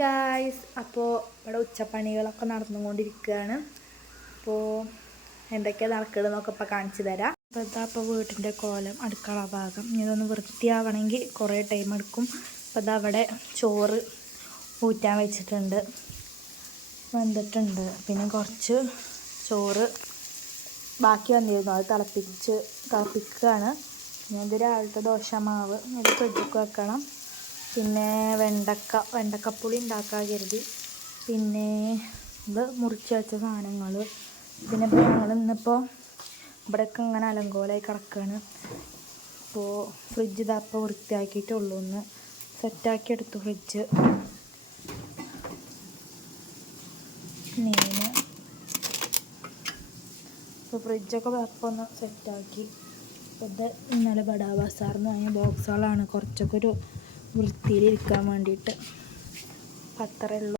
Guys അപ്പോൾ ഇവിടെ ഉച്ചപ്പണികളൊക്കെ നടന്നുകൊണ്ടിരിക്കുകയാണ്. അപ്പോൾ എന്തൊക്കെയാണ് നടക്കുന്നതെന്നൊക്കെ ഇപ്പോൾ കാണിച്ചു തരാം. അപ്പോൾ ഇതാ ഇപ്പോൾ വീട്ടിന്റെ കോലം അടുക്കള ഭാഗം. ഇതൊന്ന് വൃത്തിയാവണമെങ്കിൽ കുറേ ടൈം എടുക്കും. അപ്പോൾ ഇതാ അവിടെ ചോറ് ഊറ്റാൻ വെച്ചിട്ടുണ്ട്. വെന്തിട്ടുണ്ട്. പിന്നെ കുറച്ച് ചോറ് ബാക്കി വന്നിരുന്നു. അത് തിളപ്പിച്ച് തിളപ്പിക്കുകയാണ്. പിന്നെ ഇത് രാവിലത്തെ ദോശ മാവ് ഇത് ഫ്രിഡ്ജിക്ക് വെക്കണം. പിന്നെ വെണ്ടക്ക വെണ്ടക്കപ്പുളി ഉണ്ടാക്കാൻ കരുതി. പിന്നെ ഇത് മുറിച്ച് വെച്ച സാധനങ്ങൾ പിന്നെ ഇപ്പോൾ ഞങ്ങൾ ഇന്നിപ്പോൾ ഇവിടെയൊക്കെ ഇങ്ങനെ അലങ്കോലമായി കിടക്കുകയാണ് അപ്പോൾ ഫ്രിഡ്ജ് ഇതപ്പോൾ ഇപ്പോൾ വൃത്തിയാക്കിയിട്ടുള്ളൂ ഒന്ന് സെറ്റാക്കി എടുത്തു ഫ്രിഡ്ജ് മീന് ഇപ്പോൾ ഫ്രിഡ്ജൊക്കെ അപ്പോൾ ഒന്ന് സെറ്റാക്കി ഇത് ഇന്നലെ ബഡാ ബസാറിന്ന് വാങ്ങിയ ബോക്സുകളാണ് കുറച്ചൊക്കെ ഒരു വൃത്തിയിലിരിക്കാൻ വേണ്ടിയിട്ട്. അത്രയേ ഉള്ളൂ.